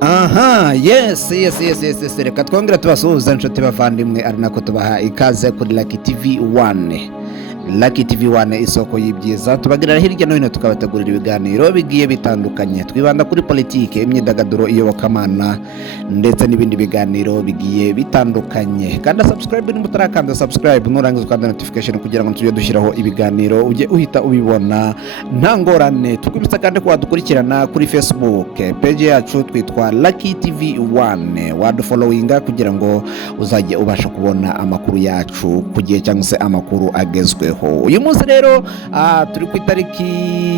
Aha, yes, reka twongere tubasuhuza inshuti bavandimwe, ari nako tubaha ikaze kuri Lucky TV 1. Lucky TV 1 isoko y'ibyiza, tubagirira hirya no hino tukabategurira ibiganiro bigiye bitandukanye, twibanda kuri politike, imyidagaduro, iyobokamana ndetse n'ibindi biganiro bigiye bitandukanye. Kanda subscribe niba utarakanda subscribe, nurangiza ukanda notification kugira ngo tujye dushyiraho ibiganiro ujye uhita ubibona nta ngorane. Tukwibutsa kandi ko wadukurikirana kuri Facebook page yacu twitwa Lucky TV 1, wadufollowinga kugira ngo uzajye ubasha kubona amakuru yacu ku gihe cyangwa se amakuru agezweho. Uyu munsi rero turi ku itariki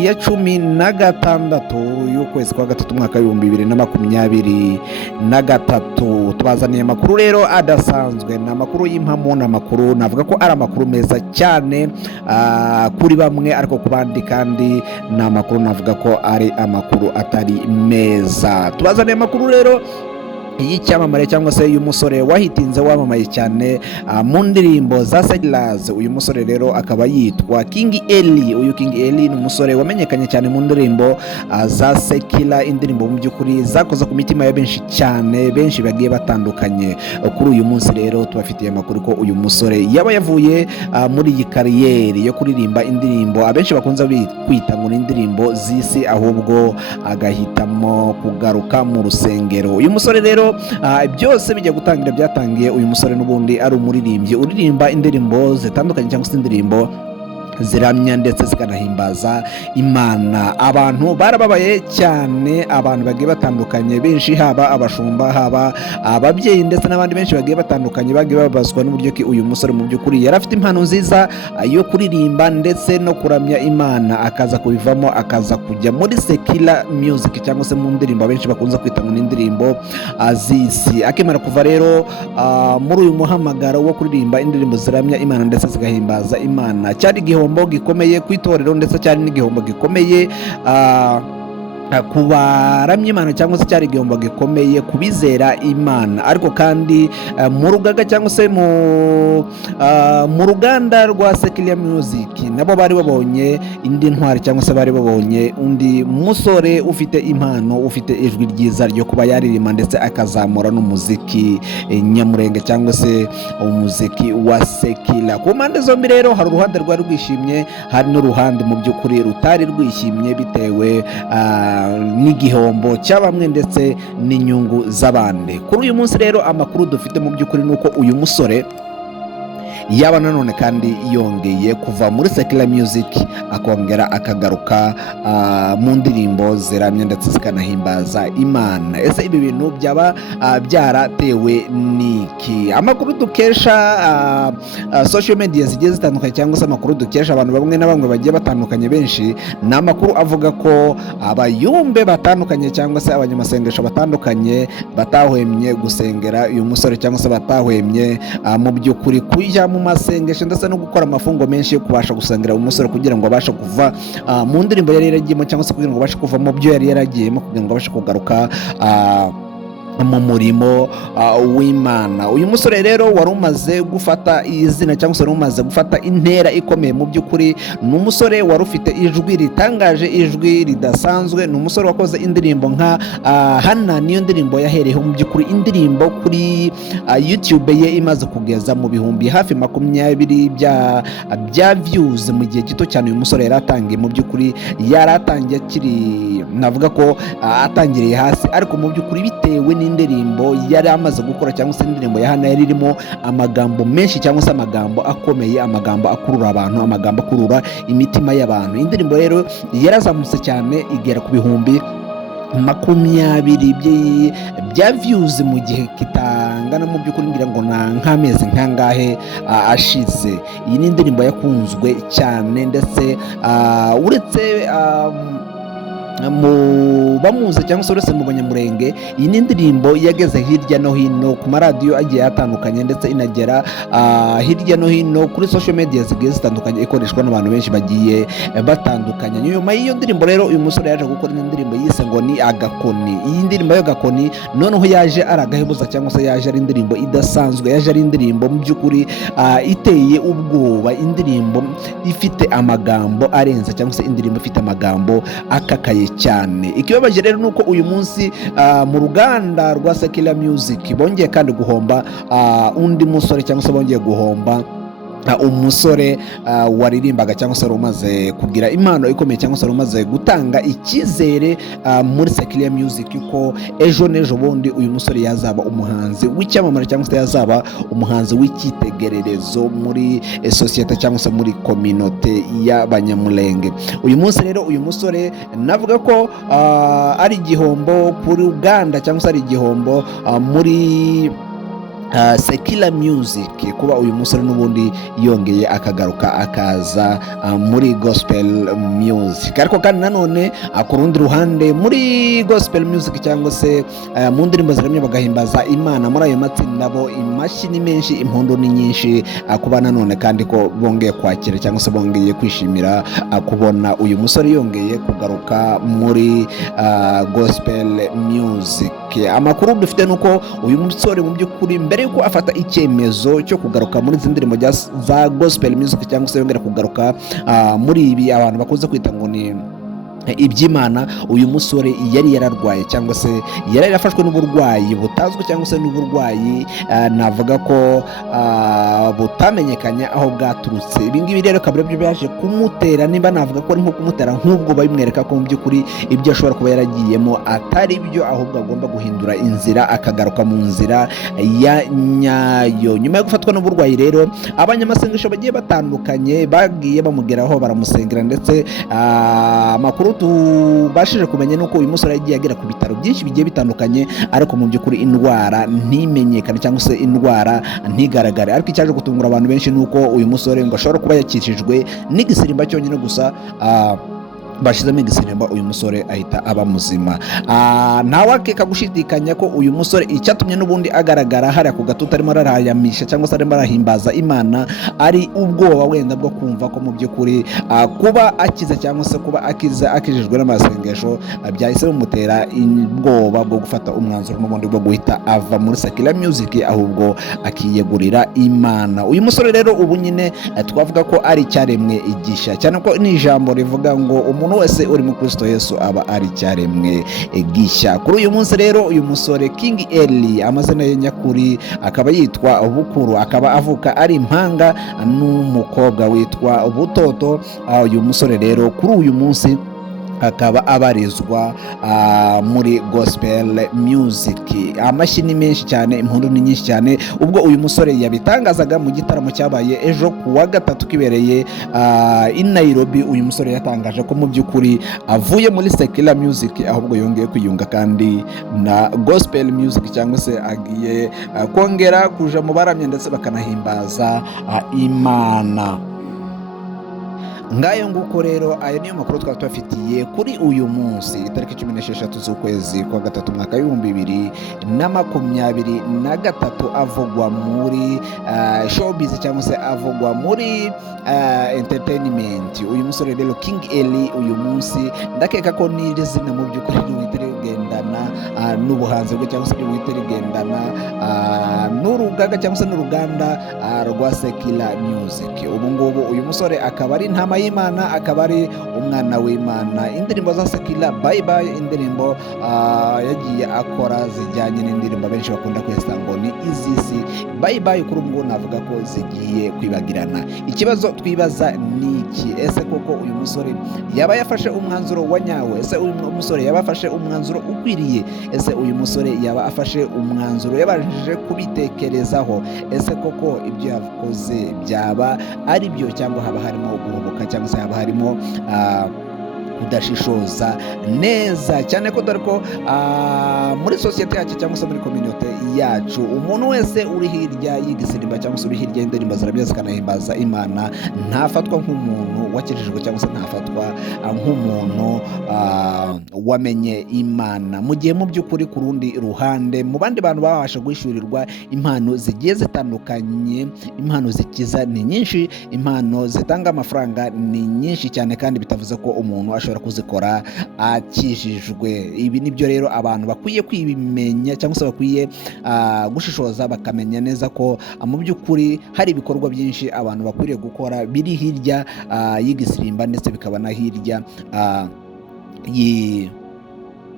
ya 16 y'ukwezi kwa gatatu mwaka 2023. Tubazaniye amakuru rero adasanzwe, ni amakuru y'impamo, ni amakuru navuga ko ari amakuru meza cyane kuri bamwe, ariko ku bandi kandi ni amakuru navuga ko ari amakuru atari meza. Tubazaniye amakuru rero y'icyamamare cyangwa se y'umusore wahitinze wamamaye cyane mu ndirimbo za Sekilas. Uyu musore rero akaba yitwa King Eli. Uyu King Eli ni umusore wamenyekanye cyane mu ndirimbo za Sekila, indirimbo mu by'ukuri zakoze ku mitima ya benshi cyane, benshi bagiye batandukanye. Kuri uyu munsi rero tubafitiye amakuru ko uyu musore yaba yavuye muri iyi kariyeri yo kuririmba indirimbo abenshi bakunze kwita ngo ni indirimbo z'isi, ahubwo agahitamo kugaruka mu rusengero. Uyu musore rero byose bijya gutangira byatangiye uyu musore n'ubundi ari umuririmbyi uririmba indirimbo zitandukanye cyangwa se indirimbo ziramya ndetse zikanahimbaza Imana. Abantu barababaye cyane, abantu bagiye batandukanye benshi, haba abashumba, haba ababyeyi ndetse n'abandi benshi bagiye batandukanye bagiye babazwa n'uburyo ki uyu musore mu by'ukuri yari afite impano nziza yo kuririmba ndetse no kuramya Imana, akaza kubivamo akaza kujya muri Sekila music cyangwa se mu ndirimbo abenshi bakunze kwita ngo ni indirimbo z'isi. Akimara kuva rero muri uyu muhamagaro wo kuririmba indirimbo ziramya Imana ndetse zigahimbaza Imana, cyari igihombo gikomeye ku itorero ndetse cyari n'igihombo gikomeye ku baramya Imana, cyangwa se cyari igihombo gikomeye ku bizera Imana. Ariko kandi mu rugaga cyangwa se mu ruganda rwa Sekila Music nabo bari babonye indi ntwari cyangwa se bari babonye undi musore ufite impano, ufite ijwi ryiza ryo kuba yaririmba ndetse akazamura n'umuziki nyamurenge cyangwa se umuziki wa Sekila. Ku mpande zombi rero hari uruhande rwari rwishimye, hari n'uruhande mu by'ukuri rutari rwishimye bitewe n'igihombo cya bamwe ndetse n'inyungu z'abandi. Kuri uyu munsi rero amakuru dufite mu by'ukuri nuko uyu musore yaba nanone kandi yongeye kuva muri Sekila Music akongera akagaruka mu ndirimbo ziramya ndetse zikanahimbaza Imana. Ese ibi bintu byaba byaratewe niki? Amakuru dukesha social media zigiye zitandukanye cyangwa se amakuru dukesha abantu bamwe na bamwe bagiye batandukanye benshi, ni amakuru avuga ko abayumbe batandukanye cyangwa se abanyamasengesho batandukanye batahwemye gusengera uyu musore cyangwa se batahwemye mu by'ukuri kujya mu masengesho ndetse no gukora amafungo menshi yo kubasha gusengera umusore kugira ngo abashe kuva mu ndirimbo yari yaragiyemo cyangwa se kugira ngo abashe kuva mu byo yari yaragiyemo kugira ngo abashe kugaruka mu murimo w'Imana. Uyu musore rero wari umaze gufata izina cyangwa se wari umaze gufata intera ikomeye mu by'ukuri, ni umusore wari ufite ijwi ritangaje, ijwi ridasanzwe, ni umusore wakoze indirimbo nka Hana, niyo ndirimbo yahereyeho mu by'ukuri, indirimbo kuri YouTube ye imaze kugeza mu bihumbi hafi 20 bya views mu gihe gito cyane. Uyu musore yari atangiye mu by'ukuri, yari atangiye akiri navuga ko atangiriye hasi, ariko mu by'ukuri bitewe n'indirimbo yari amaze gukora cyangwa se indirimbo ya Hana yari irimo amagambo menshi cyangwa se amagambo akomeye, amagambo akurura abantu, amagambo akurura imitima y'abantu. Indirimbo rero yarazamutse cyane igera ku bihumbi 20 bya views mu gihe kitangana mu by'ukuri ngira ngo nk'amezi nkangahe ashize. Iyi ni indirimbo yakunzwe cyane ndetse uretse mu bamuzi cyangwa se uretse mu banyamurenge, iyi ni indirimbo yageze hirya no hino ku maradiyo agiye atandukanye ndetse inagera hirya no hino kuri social media zigiye zitandukanye, ikoreshwa n'abantu benshi bagiye batandukanye. Nyuma y'iyo ndirimbo rero uyu musore yaje gukora indirimbo yise ngo ni Agakoni. Iyi ndirimbo y'Agakoni noneho yaje ari agahebuza cyangwa se yaje ari indirimbo idasanzwe, yaje ari indirimbo mu by'ukuri iteye ubwoba, indirimbo ifite amagambo arenze cyangwa se indirimbo ifite amagambo akakaye ikomeye cyane. Ikibabaje rero nuko uyu munsi mu ruganda rwa Secular Music bongeye kandi guhomba undi musore, cyangwa se bongeye guhomba umusore waririmbaga, cyangwa se umaze kugira impano ikomeye, cyangwa se umaze gutanga icyizere muri Secular Music ko ejo n'ejo bundi uyu musore yazaba umuhanzi w'icyamamare, cyangwa se yazaba umuhanzi w'icyitegererezo muri sosiyete, cyangwa se muri kominote y'Abanyamulenge. Uyu munsi rero uyu musore navuga ko ari igihombo kuri Uganda, cyangwa se ari igihombo muri Secular Music kuba uyu musore n'ubundi yongeye akagaruka akaza muri gospel music. Ariko kandi nanone ku rundi ruhande muri gospel music, cyangwa se mu ndirimbo ziramye bagahimbaza Imana, muri ayo matsinda bo imashyi ni menshi, impundu ni nyinshi, kuba nanone kandi ko bongeye kwakira, cyangwa se bongeye kwishimira kubona uyu musore yongeye kugaruka muri gospel music. Amakuru dufite nuko uyu musore mu by'ukuri mbere yuko afata icyemezo cyo kugaruka muri izi ndirimbo za gospel music, cyangwa se yongera kugaruka muri ibi abantu bakunze kwita ngo ni iby'Imana, uyu musore yari yararwaye, cyangwa se yari yarafashwe n'uburwayi butazwi, cyangwa se n'uburwayi navuga ko butamenyekanye aho bwaturutse. Ibi ngibi rero kabiri byo byaje kumutera, nimba navuga ko ari nko kumutera nk'ubwo babimwereka ko mu by'ukuri ibyo ashobora kuba yaragiyemo atari byo, ahubwo agomba guhindura inzira akagaruka mu nzira ya nyayo. Nyuma yo gufatwa n'uburwayi rero, abanyamasengesho bagiye batandukanye bagiye bamugeraho baramusengera, ndetse amakuru tubashije kumenya nuko uyu musore yagiye agera ku bitaro byinshi bigiye bitandukanye, ariko mu by'ukuri indwara ntimenyekane, cyangwa se indwara ntigaragare. Ariko icyaje gutungura abantu benshi nuko uyu musore ngo ashobora kuba yakijijwe n'igisirimba cyonyine gusa, bashizemo igisirimba uyu musore ahita aba muzima. Ntawakeka gushidikanya ko uyu musore icyatumye n'ubundi agaragara hariya ku gatuta arimo arayamisha, cyangwa se arimo arahimbaza Imana, ari ubwoba wenda bwo kumva ko mu by'ukuri kuba akize, cyangwa se kuba akijijwe n'amasengesho byahise bimutera ubwoba bwo gufata umwanzuro n'ubundi bwo guhita ava muri Secular Music, ahubwo akiyegurira Imana. Uyu musore rero ubu nyine twavuga ko ari icyaremwe igishya, cyane ko ni ijambo rivuga ngo umuntu wese uri mu Kristo Yesu aba ari icyaremwe gishya. Kuri uyu munsi rero uyu musore King Eli, amazina ye nyakuri akaba yitwa Bukuru, akaba avuka ari impanga n'umukobwa witwa Butoto. Uyu musore rero kuri uyu munsi akaba abarizwa muri gospel music. Amashyi ni menshi cyane, impundu ni nyinshi cyane, ubwo uyu musore yabitangazaga mu gitaramo cyabaye ejo ku wa gatatu kibereye i Nairobi. Uyu musore yatangaje ko mu by'ukuri avuye muri Secular Music, ahubwo yongeye kwiyunga kandi na gospel music, cyangwa se agiye kongera kuja mu baramya ndetse bakanahimbaza Imana. Ngayo nguko rero, ayo niyo makuru twaba tubafitiye kuri uyu munsi itariki 16 z'ukwezi kwa gatatu mwaka w'2023 avugwa muri showbiz, cyangwa se avugwa muri entertainment. Uyu musore rero King Eli uyu munsi ndakeka ko n'iri zina mu by'ukuri riwita rigendana n'ubuhanzi bwe, cyangwa se riwita rigendana n'urugaga, cyangwa se n'uruganda rwa Secular Music. Ubu ngubu uyu musore akaba ari intama y'Imana, akaba ari umwana w'Imana. Indirimbo za Secular bye bye, indirimbo yagiye akora zijyanye n'indirimbo benshi bakunda kwesa ngo ni izisi bye bye, kuri ubu navuga ko zigiye kwibagirana. Ikibazo twibaza ni iki? Ese koko uyu musore yaba yafashe umwanzuro wa nyawe? Ese uyu musore yaba afashe umwanzuro ukwiriye? Ese uyu musore yaba afashe umwanzuro yabashije kubitekerezaho? Ese koko ibyo yakoze byaba ari byo, cyangwa haba harimo guhubuka, cyangwa se haba harimo kudashishoza neza? Cyane ko dore ko muri sosiyete yacu, cyangwa se muri community yacu, umuntu wese uri hirya y'igisirimba, cyangwa se uri hirya y'indirimbo zirabya zikanahimbaza Imana, ntafatwa nk'umuntu wakijijwe, cyangwa se ntafatwa nk'umuntu wamenye Imana. Mu gihe mu by'ukuri ku rundi ruhande, mu bandi bantu babasha guhishurirwa impano zigiye zitandukanye, impano zikiza ni nyinshi, impano zitanga amafaranga ni nyinshi cyane, kandi bitavuze ko umuntu ashobora kuzikora akijijwe. Ibi nibyo rero abantu bakwiye kwibimenya, cyangwa se bakwiye gushishoza bakamenya neza ko mu by'ukuri hari ibikorwa byinshi abantu bakwiriye gukora biri hirya y'igisirimba, ndetse bikaba na hirya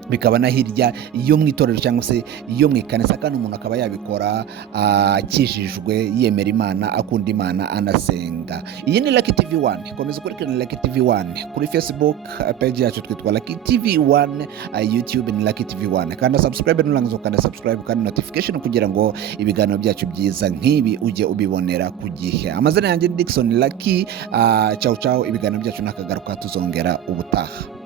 bikaba na hirya yo mu itorero cyangwa se yo mu ikanisa, kandi umuntu akaba yabikora akijijwe, yemera Imana, akunda Imana, anasenga. Iyi ni Lucky TV 1. Komeza ukurikirana Lucky TV 1 kuri Facebook page yacu twitwa Lucky TV 1, YouTube ni Lucky TV 1. Kandi subscribe nurangiza ukanda subscribe kandi notification kugira ngo ibiganiro byacu byiza nk'ibi ujye ubibonera ku gihe. Amazina yanjye Dickson Lucky. Ciao ciao, ibiganiro byacu nakagaruka tuzongera ubutaha.